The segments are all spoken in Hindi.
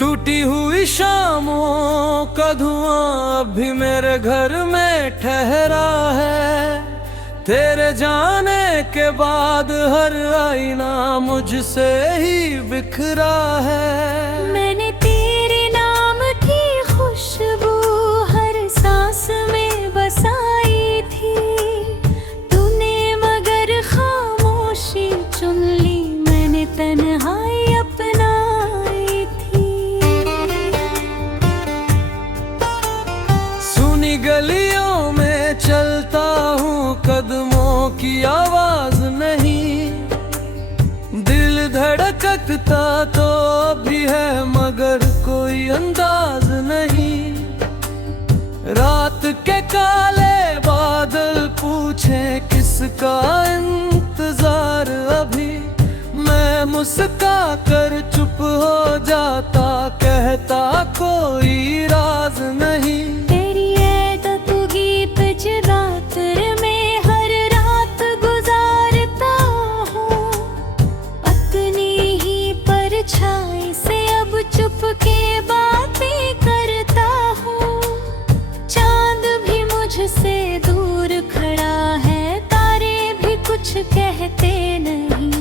टूटी हुई शामों का धुआं अभी मेरे घर में ठहरा है। तेरे जाने के बाद हर आईना मुझसे ही बिखरा है। मैंने तेरे नाम की खुशबू हर सांस में बसाई थी। तूने मगर खामोशी चुन ली, मैंने तन्हाई अपनाई थी। सुनी गलियों में चलता हूँ, कदमों की आवाज नहीं। दिल धड़कता तो भी है मगर कोई अंदाज नहीं। रात के काले बादल पूछे किसका इंतजार अभी। मैं मुस्का कर चुप हो जाता, कहता कोई राज नहीं। तेरी ऐ तू गीत रात में हर रात गुजारता हूँ। अपनी ही परछाई से अब चुप के बातें करता हूँ। चांद भी मुझसे दूर खड़ा है, तारे भी कुछ कहते नहीं।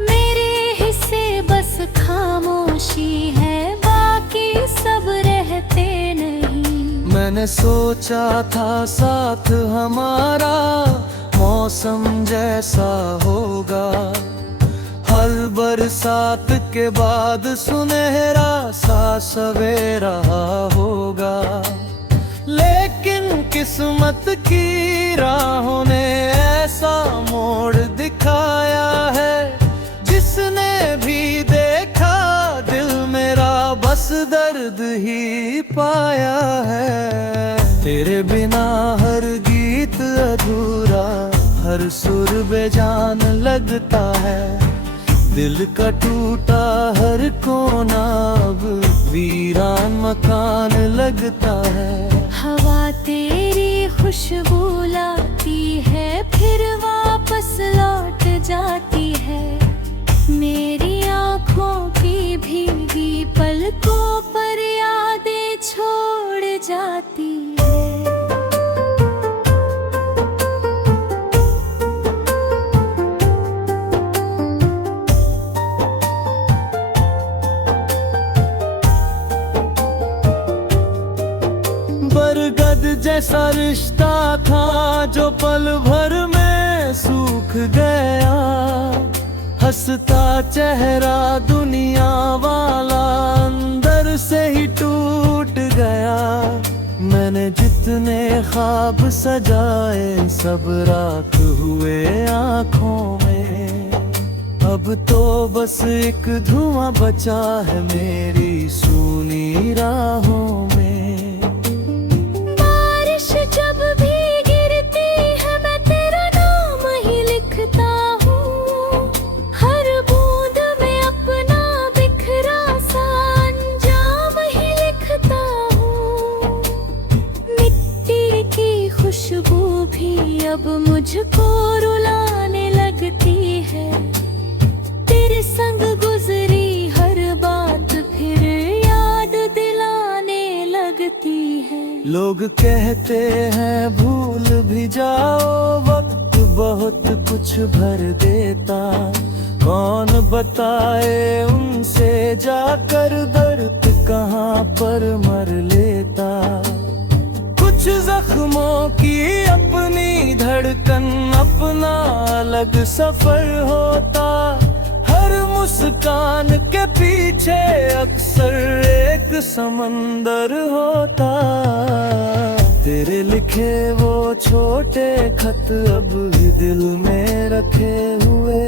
मेरे हिस्से बस खामोशी है, बाकी सब रहते नहीं। मैंने सोचा था साथ हमारा मौसम जैसा होगा। हर बरसात के बाद सुनहरा सा सवेरा होगा। लेकिन किस्मत की राहों ने ऐसा मोड़ दिखाया है। जिसने भी देखा दिल मेरा बस दर्द ही पाया है। तेरे बिना हर गीत अधूरा, हर सुर बेजान लगता है। दिल का टूटा हर कोना अब वीरान मकान लगता है। हवा तेरी खुशबू लाती है, फिर वापस लौट जाती है। मेरी आँखों की भीगी पलकों पर यादें छोड़ जाती है। बरगद जैसा रिश्ता था जो पल भर में सूख गया। हंसता चेहरा दुनिया वाला अंदर से ही टूट गया। मैंने जितने ख्वाब सजाए सब राख हुए आँखों में। अब तो बस एक धुआं बचा है मेरी सूनी राहों में। बारिश जब भी गिरती है मैं तेरा नाम ही लिखता हूँ। हर बूंद में अपना बिखरा सा अंजाम ही लिखता हूँ। मिट्टी की खुशबू भी अब मुझको रुलाने लगती है। तेरे संग गुजरी हर बात फिर याद दिलाने लगती है। लोग कहते हैं भूल भी जाओ, वक्त बहुत कुछ भर देता। कौन बताए उनसे जाकर दर्द कहाँ पर मर लेता। कुछ जख्मों की अपनी धड़कन, अपना अलग सफर होता। हर मुस्कान के पीछे अक्सर एक समंदर होता। तेरे लिखे वो छोटे खत अब भी दिल में रखे हुए।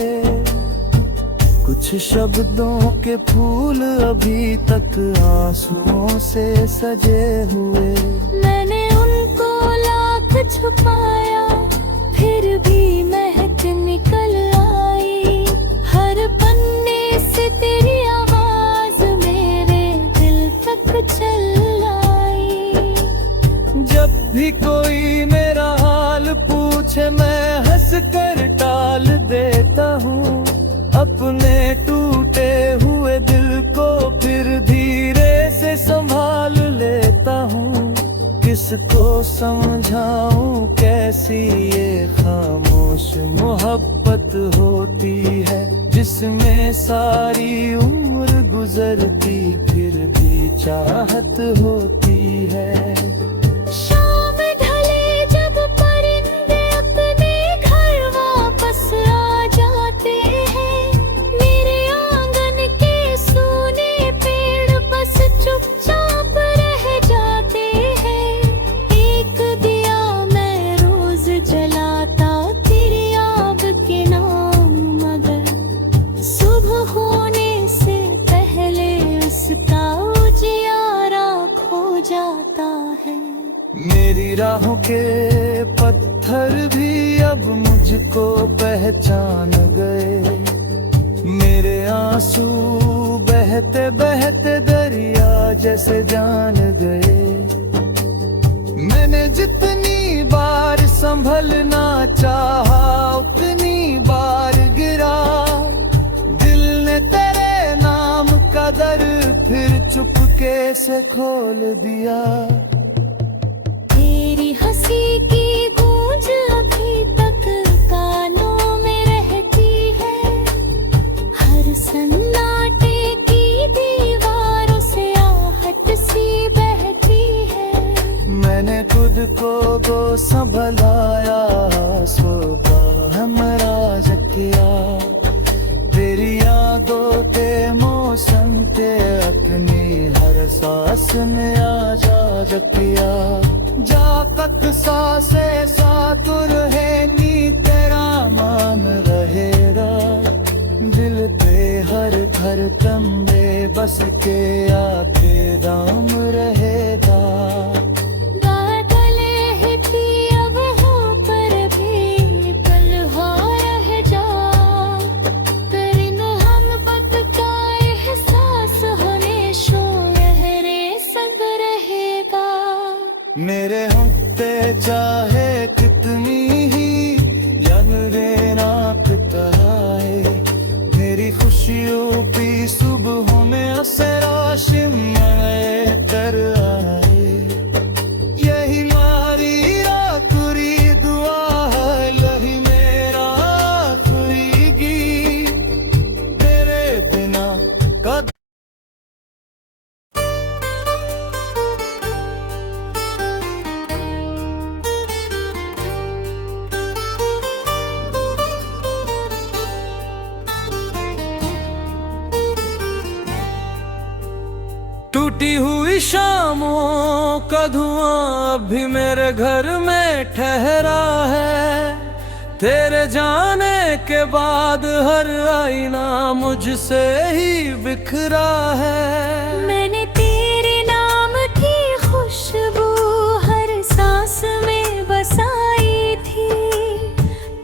कुछ शब्दों के फूल अभी तक आंसुओं से सजे हुए। मैंने उनको लाख छुपाया, फिर भी महक निकल आई। हर पन्ने से तेरी आवाज मेरे दिल तक चल आई। जब भी कोई मेरा हाल पूछे मैं हंस कर टाल देता हूँ। अपने टूटे हुए दिल को फिर धीरे समझाऊं कैसी ये खामोश मोहब्बत होती है, जिसमें सारी उम्र गुजरती फिर भी चाहत होती है। शाम ढले जब परिंदे अपने घर वापस आ जाते हैं, मेरे आंगन के सूने पेड़ बस चुपचाप रह जाते हैं। एक दिया मैं रोज जलाता तेरी आग के नाम, मगर सुबह होने से पहले उसका उजियारा खो जाता है। मेरी राहों के पत्थर भी अब मुझको पहचान गए, मेरे आंसू बहते बहते दरिया जैसे जान गए। मैंने जितनी बार संभलना चाहा उतनी बार गिरा, दिल ने तेरे नाम का दर फिर चुपके से खोल दिया। तेरी हंसी की गूंज अभी तक कानों में रहती है, हर सन्नाटे की दीवारों से आहट सी बहती है। मैंने खुद को संभलाया, सुबह हमराज किया, तेरी यादों के मौसम के अपनी हर सांस ने आजाद किया। जा तक सांसे साथ रहे नी तेरा मान रहेगा, दिल पे हर धड़कन में बस के आके दाम रहेगा। बादले ही पिया हो पर भी तन्हा रह जा, करीन मोहब्बत का एहसास हमेशा लहरे संग रहेगा। मेरे होते चाहे कितनी ही यादें रात तराए, मेरी खुशियों की सुबह में से रोशनी में कर आए। यही हमारी आखिरी दुआ है, यही मेरा आखिरी गीत, तेरे बिना कद टूटी हुई शामों का धुआं अभी मेरे घर में ठहरा है, तेरे जाने के बाद हर आईना मुझसे ही बिखरा है। मैंने तेरे नाम की खुशबू हर सांस में बसाई थी,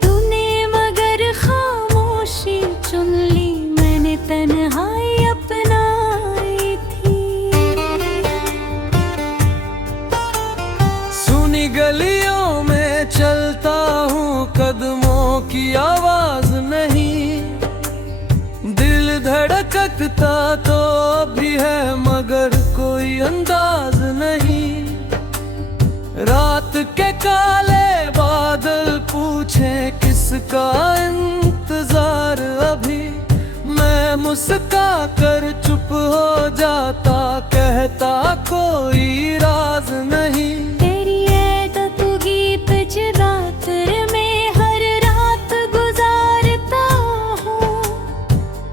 तूने मगर खामोशी चुन ली, मैंने तन्हाई अपनाई थी। सुनी गलियों में चलता हूँ, कदमों की आवाज नहीं, दिल धड़कता तो भी है मगर कोई अंदाज नहीं। रात के काले बादल पूछे किसका इंतजार अभी, मैं मुस्का कर चुप हो जाता, कहता कोई राज नहीं। तेरी ऐदत गीत रात में हर रात गुजारता हूँ,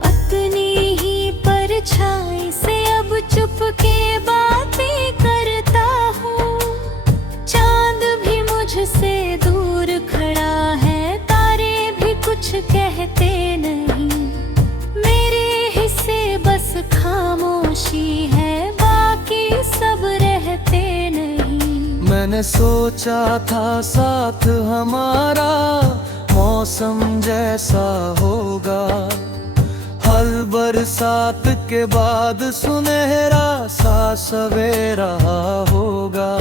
अपनी ही परछाई से अब चुप के बातें करता हूँ। चांद भी मुझसे दूर खड़ा है, तारे भी कुछ कहते नहीं, मेरे हिस्से बस खामोशी है, बाकी सब रहते नहीं। मैंने सोचा था साथ हमारा मौसम जैसा होगा, हर बरसात के बाद सुनहरा सा सवेरा होगा,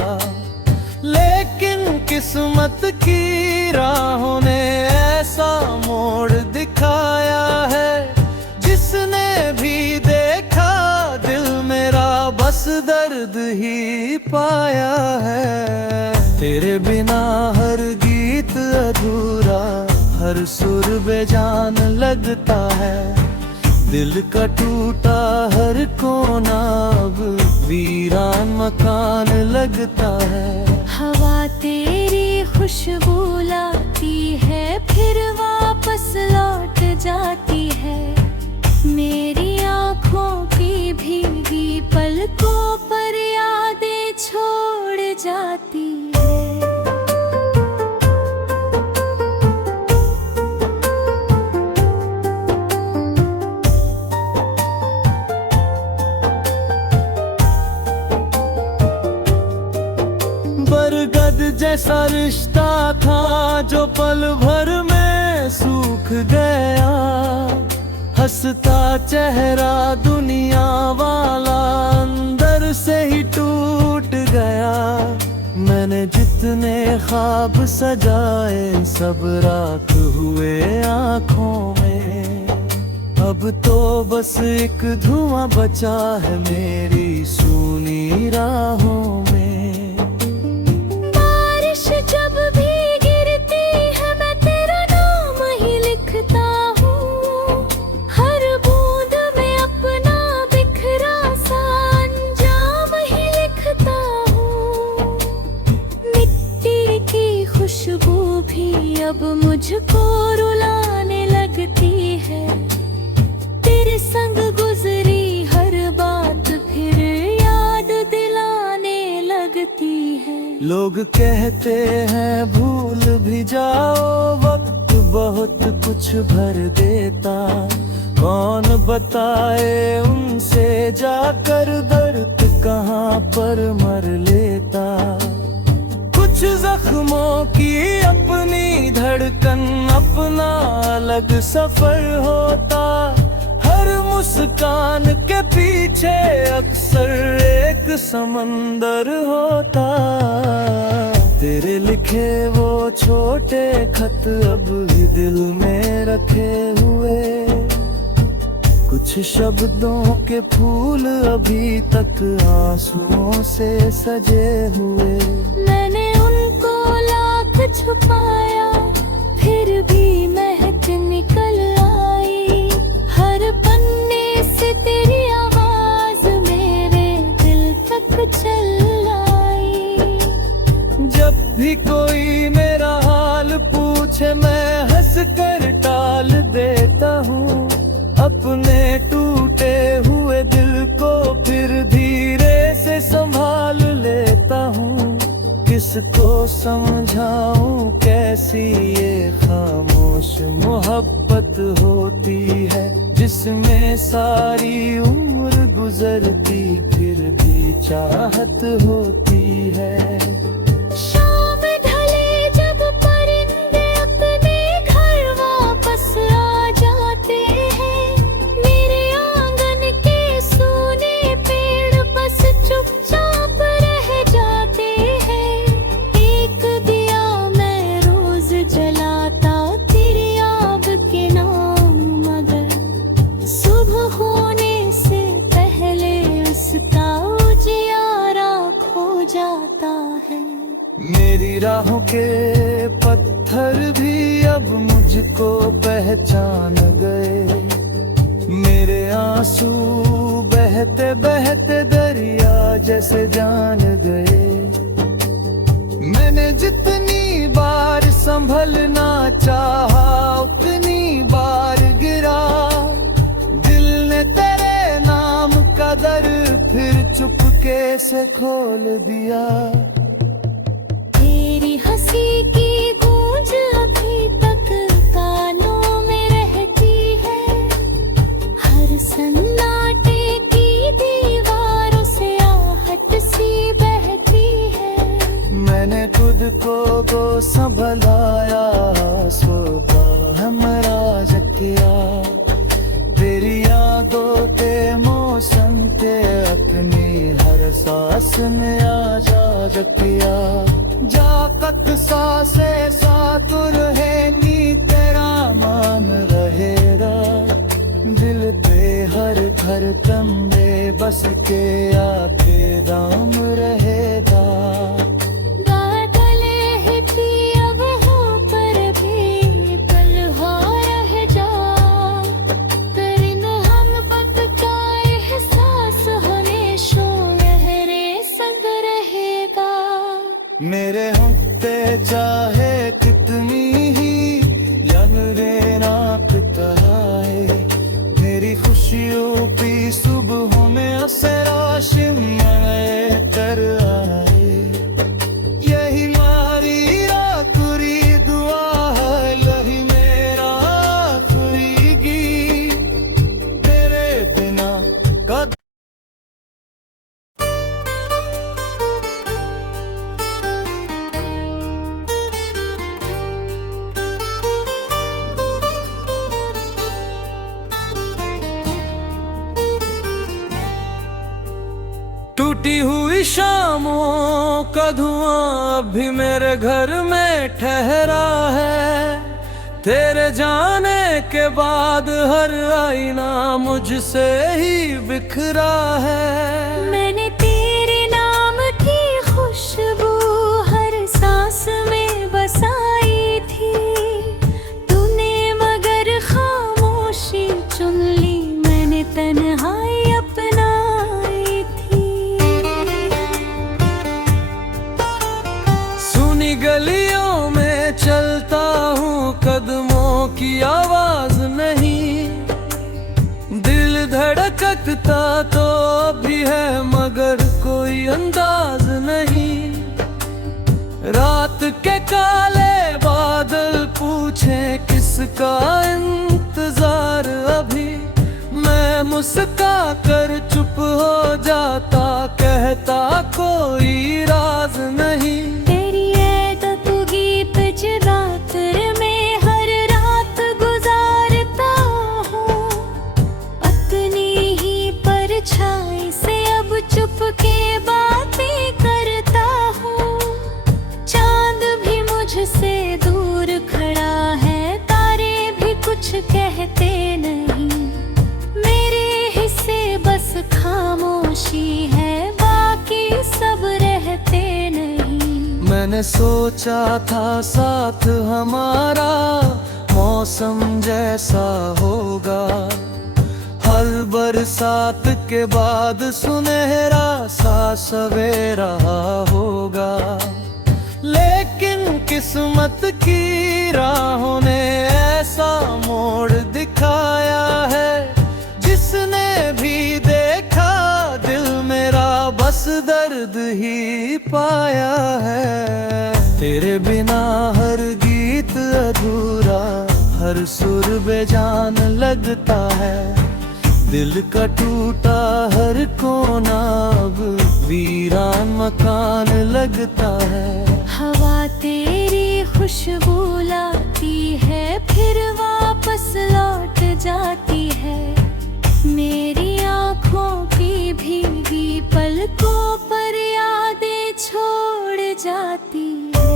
लेकिन किस्मत की राहों ने ऐसा मोड़ दिखाया है, जिसने भी देखा दिल मेरा बस दर्द ही पाया है। तेरे बिना हर गीत अधूरा, हर सुर बेजान लगता है। दिल का टूटा हर कोना अब वीरान मकान लगता है। हवा तेरी खुशबू लाती है, फिर वापस लौट जाती है। मेरी आँखों की भीगी पलकों पर यादें छोड़ जाती है। बरगद जैसा रिश्ता था जो पल भर में सूख गया, हंसता चेहरा दुनिया वाला अंदर से ही टूट गया। मैंने जितने ख्वाब सजाए सब राख हुए आँखों में। अब तो बस एक धुआं बचा है मेरी सूनी राहों में। बारिश जब भी गिरती है मैं तेरा नाम ही लिखता हूँ। हर बूंद में अपना बिखरा सा अंजाम ही लिखता हूँ। मिट्टी की खुशबू भी अब मुझको रुलाने लगती है। तेरे संग गुजरी हर बात फिर याद दिलाने लगती है। लोग कहते हैं भूल भी जाओ, वक्त बहुत कुछ भर देता। कौन बताए उनसे जाकर दर्द कहाँ पर मर लेता। कुछ जख्मों की अपनी धड़कन, अपना अलग सफर होता। हर मुस्कान के पीछे अक्सर एक समंदर होता। तेरे लिखे वो छोटे खत अब भी दिल में रखे हुए, कुछ शब्दों के फूल अभी तक आंसुओं से सजे हुए। मैंने उनको लाख छुपाया फिर भी महक निकल आई। हर पन्ने से तेरी आवाज मेरे दिल तक चल आई। जब भी कोई मेरा हाल पूछे मैं हंस कर टाल देता हूँ। अपने टूटे हुए दिल को फिर धीरे से संभाल लेता हूँ। किसको समझाऊं कैसी ये खामोश मोहब्बत होती है, जिसमें सारी उम्र गुजरती फिर भी चाहत होती है। शाम ढले जब परिंदे अपने घर वापस आ जाते हैं। मेरे आंगन के सूने पेड़ बस चुपचाप रह जाते हैं। एक दिया मैं रोज जलाता तेरी आग के नाम, मगर सुबह होने से पहले उसका उजियारा खो जाता है। मेरी राहों के पत्थर भी अब मुझको पहचान गए। मेरे आंसू बहते बहते दरिया जैसे जान गए। मैंने जितनी बार संभलना चाहा उतनी बार गिरा। दिल ने तेरे नाम का दर फिर चुपके से खोल दिया। तेरी हंसी की गूंज अभी तक कानों में रहती है। हर सन्नाटे की दीवारों से आहट सी बहती है। मैंने खुद को संभलाया, सुबह हमराज किया। तेरी यादों के मौसम के अपनी हर सांस ने आजाद किया। जाकत सांसे सातुर है नी तेरा मान रहेगा। दिल पे हर धड़कन में बस के आके दाम रहेगा। बादल टूटी हुई शामों का धुआं अभी मेरे घर में ठहरा है। तेरे जाने के बाद हर आईना मुझसे ही बिखरा है। मैंने तेरे नाम की खुशबू हर सांस में बसाई थी। तूने मगर खामोशी चुन ली, मैंने तन्हाई अपनाई थी। सुनी गलियों में चलता हूँ, कदमों की आवाज नहीं। दिल धड़कता तो भी है मगर कोई अंदाज नहीं। रात के काले बादल पूछे किसका इंतजार अभी। मैं मुस्का कर चुप हो जाता, कहता कोई राज नहीं। तेरी ऐ तू गीत रात में हर रात गुजारता हूँ। अपनी ही परछाई से अब चुप के बातें करता हूँ। चांद भी मुझसे दूर खड़ा है, तारे भी कुछ कहते नहीं। मेरे हिस्से बस खामोशी है, बाकी सब रहते नहीं। मैंने सोचा था साथ हमारा मौसम जैसा होगा। हर बरसात के बाद सुनहरा सा सवेरा होगा। लेकिन किस्मत की राहों ने ऐसा मोड़ दिखाया है। जिसने भी देखा दिल मेरा बस दर्द ही पाया है। तेरे बिना हर गीत अधूरा, हर सुर बेजान लगता है। दिल का टूटा हर कोना अब वीरान मकान लगता है। हवा तेरी खुशबू लाती है, फिर वापस लौट जाती है। मेरी आँखों की भीगी पलकों पर यादें छोड़ जाती है।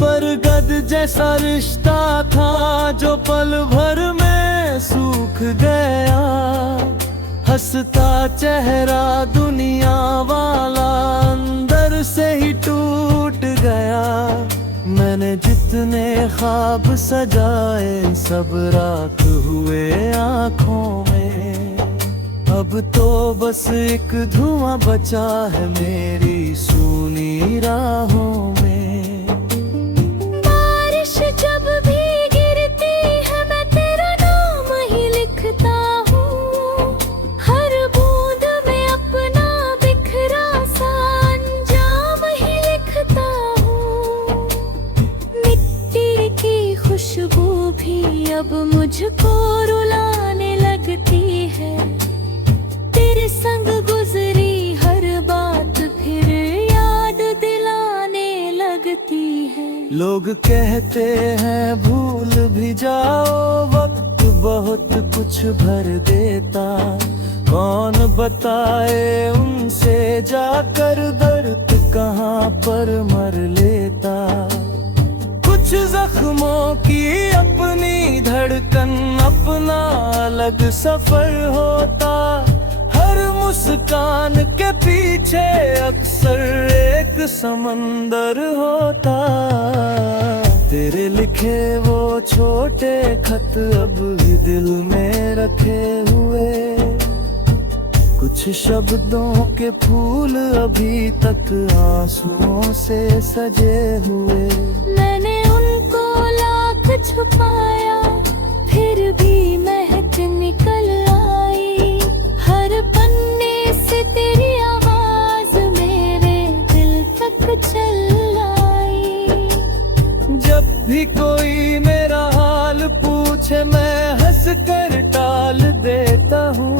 बरगद जैसा रिश्ता था जो पल भर में सूख गया। हंसता चेहरा दुनिया वाला अंदर से ही टूट गया। मैंने जितने ख्वाब सजाए सब राख हुए आँखों में। अब तो बस एक धुआं बचा है मेरी सूनी राहों में। बारिश जब भी गिरती है मैं तेरा नाम ही लिखता हूँ। हर बूंद में अपना बिखरा सा अंजाम ही लिखता हूँ। मिट्टी की खुशबू भी अब मुझको रुलाने लगती है। तेरे संग गुजरी हर बात फिर याद दिलाने लगती है। लोग कहते हैं भूल भी जाओ, वक्त बहुत कुछ भर देता। कौन बताए उनसे जाकर दर्द कहाँ पर मर लेता। कुछ जख्मों की अपनी धड़कन, अपना अलग सफर होता। हर मुस्कान के पीछे अक्सर एक समंदर होता। तेरे लिखे वो छोटे खत अब भी दिल में रखे हुए। कुछ शब्दों के फूल अभी तक आंसुओं से सजे हुए। मैंने उनको लाख छुपाया, फिर भी महक निकल आई। हर पन्ने से तेरी आवाज मेरे दिल तक चल आई। जब भी कोई मेरा हाल पूछे मैं हंस कर टाल देता हूँ।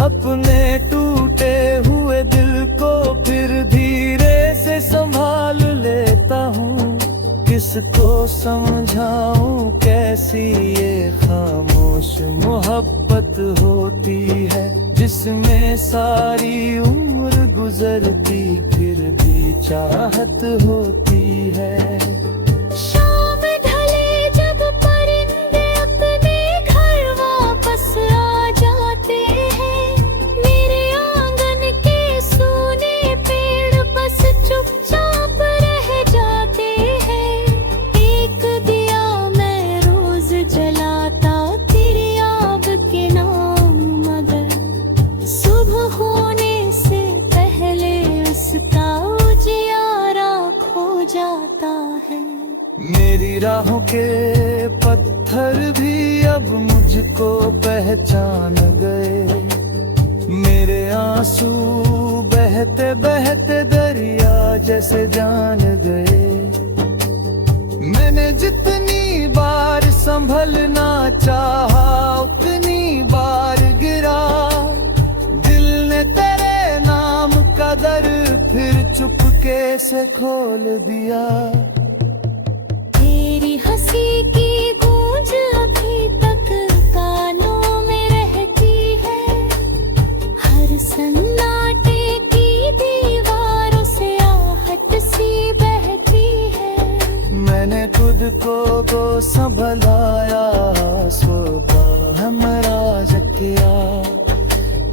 अपने टूटे हुए दिल को फिर धीरे समझाऊं कैसी ये खामोश मोहब्बत होती है, जिसमें सारी उम्र गुजरती फिर भी चाहत होती है। शाम ढले जब परिंदे अपने घर वापस आ जाते हैं, मेरे आंगन के सूने पेड़ बस चुपचाप रह जाते हैं। एक दिया मैं रोज जलाता तेरी आग के नाम, मगर सुबह होने से पहले उसका उजियारा खो जाता है। मेरी राहों के पत्थर भी अब मुझको पहचान गए, मेरे आंसू बहते बहते दरिया जैसे जान गए। मैंने जितनी बार संभलना चाहा उतनी बार गिरा, दिल ने तेरे नाम का दर फिर चुपके से खोल दिया। तेरी हंसी की गूंज अभी तक कानों में रहती है, हर सन्नाटे की दीवारों से आहट सी बहती है। मैंने खुद को संभलाया, सुबह हमराज किया,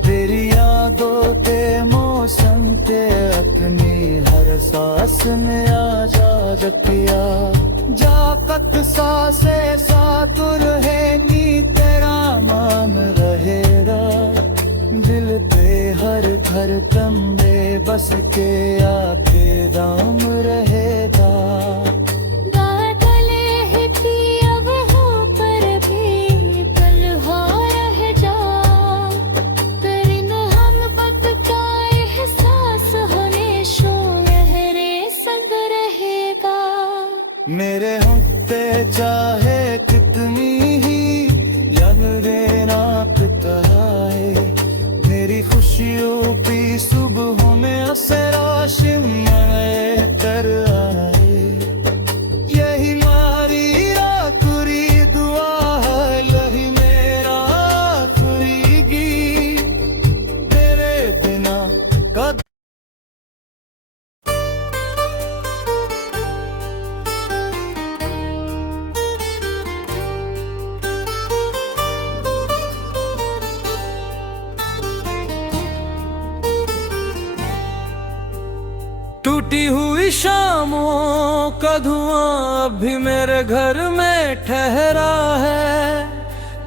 तेरी यादों के मौसम के अपनी हर सांस ने आजाद किया। जाकत सांसे सातुर है नी तेरा मान रहेगा, दिल पे हर घर कंबे बस के आके दाम रहेगा। बादले ही थी अब हो पर भी तन्हा रह जा, तेरी मोहब्बत का एहसास हमेशा लहरे संग रहेगा। मेरे होते चाहे कितनी ही यादें रात तराए, मेरी खुशियों की सुबह में असराशी में कर आए। यही मारी आखिरी दुआ है, यही मेरा आखिरी गीत, तेरे बिना कद टूटी हुई शामों का धुआं अभी मेरे घर में ठहरा है,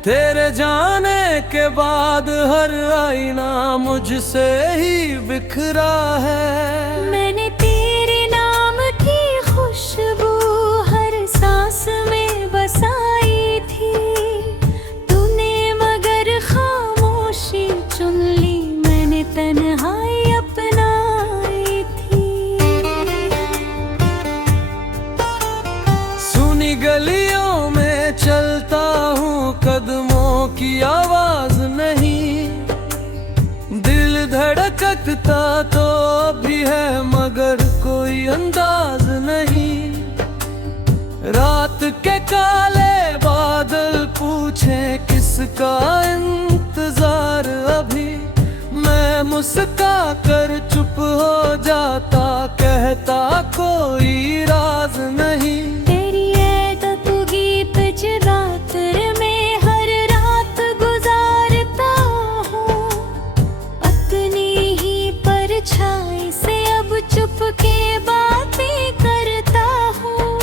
तेरे जाने के बाद हर आईना मुझसे ही बिखरा है। मैंने तेरे नाम की खुशबू हर सांस में बसाई थी, तूने मगर खामोशी चुन ली, मैंने तन्हाई अपनाई थी। सुनी गलियों में चलता हूँ, कदमों की आवाज नहीं, दिल धड़कता तो भी है मगर कोई अंदाज नहीं। रात के काले बादल पूछे किसका इंतजार अभी, मैं मुस्का कर चुप हो जाता, कहता कोई राज नहीं। तेरी ऐद तू गीत रात में हर रात गुजारता हूँ, अपनी ही परछाई से अब चुप के बातें करता हूँ।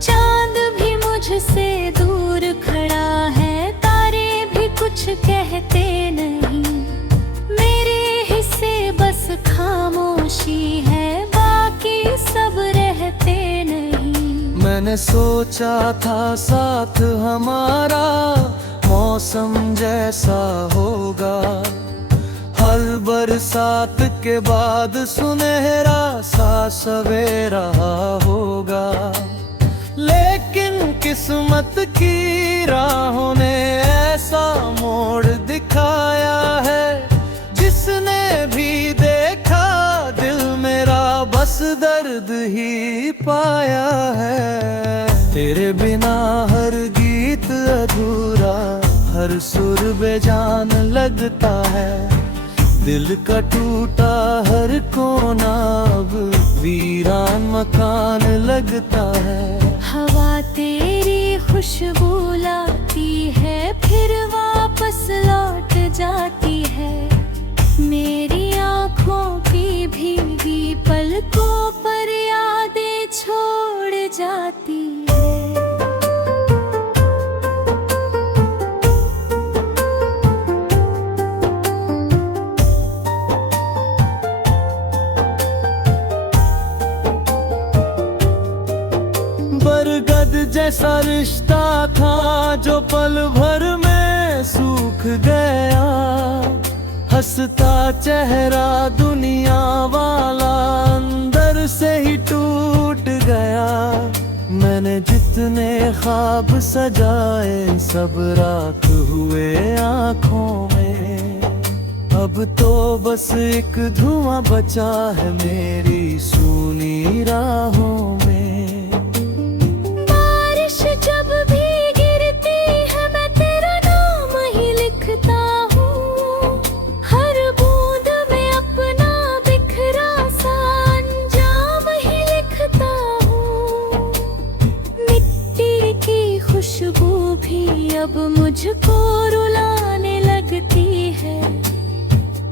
चांद भी मुझसे दूर खड़ा है, तारे भी कुछ कहते नहीं, मेरे हिस्से बस खामोशी है, बाकी सब रहते नहीं। मैंने सोचा था साथ हमारा मौसम जैसा होगा, हर बरसात के बाद सुनहरा सा सवेरा होगा, लेकिन किस्मत की राहों ने ऐसा मोड़ दिखाया है, जिसने भी देखा दिल मेरा बस दर्द ही पाया है। तेरे बिना हर गीत अधूरा, हर सुर बेजान लगता है। दिल का टूटा हर कोना अब वीरान मकान लगता है। हवा तेरी खुशबू लाती है, फिर वापस लौट जाती है। मेरी आँखों की भीगी पलकों पर यादें छोड़ जाती है। बरगद जैसा रिश्ता था जो पल भर में सूख गया। हंसता चेहरा दुनिया वाला अंदर से ही टूट गया। मैंने जितने ख्वाब सजाए सब राख हुए आँखों में। अब तो बस एक धुआं बचा है मेरी सूनी राहों में। जब भी गिरती है मैं तेरा नाम ही लिखता हूँ। हर बूंद में अपना बिखरा सा अंजाम ही लिखता हूँ। मिट्टी की खुशबू भी अब मुझको रुलाने लगती है।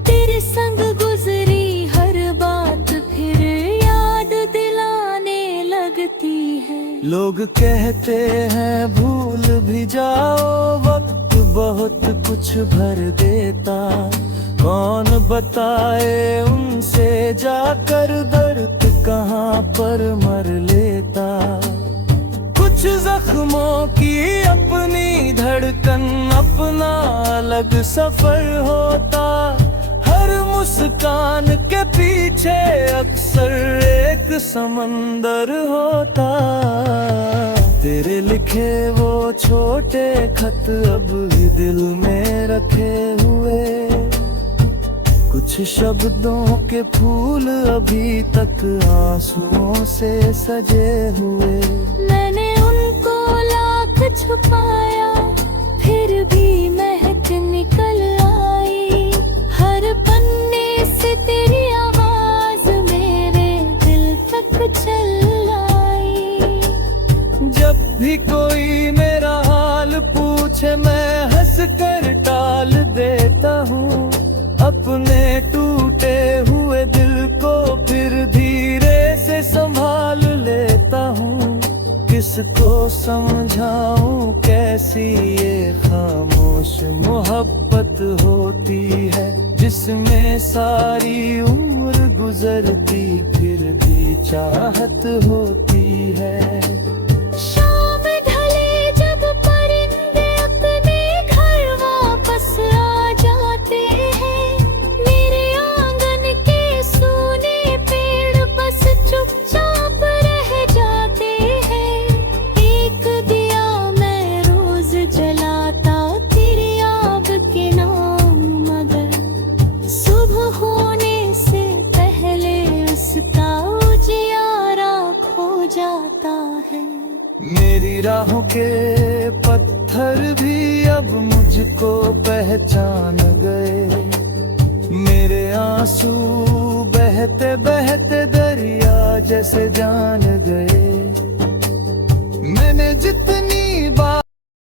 तेरे संग गुजरी हर बात फिर याद दिलाने लगती है। लोग कहते हैं भूल भी जाओ, वक्त बहुत कुछ भर देता। कौन बताए उनसे जाकर दर्द कहाँ पर मर लेता। कुछ जख्मों की अपनी धड़कन, अपना अलग सफर होता। हर मुस्कान के पीछे अक्सर एक समंदर होता। तेरे लिखे वो छोटे खत अब भी दिल में रखे हुए। कुछ शब्दों के फूल अभी तक आंसुओं से सजे हुए। मैंने उनको लाख छुपाया फिर भी महक निकल आई। हर पन्ने से तेरी आवाज मेरे दिल तक चल आई। जब भी कोई मेरा हाल पूछे मैं हंस कर टाल देता हूँ। अपने टूटे हुए दिल को फिर धीरे से संभाल लेता हूँ। किसको समझाऊं कैसी ये खामोश मोहब्बत होती है, जिसमें सारी उम्र गुजरती फिर भी चाहत होती है। शाम ढले जब परिंदे अपने घर वापस आ जाते हैं। मेरे आंगन के सूने पेड़ बस चुपचाप रह जाते हैं। एक दिया मैं रोज जलाता तेरी आग के नाम, मगर सुबह होने से पहले उसका उजियारा खो जाता है। मेरी राहों के पत्थर भी अब मुझको पहचान गए। मेरे आंसू बहते बहते दरिया जैसे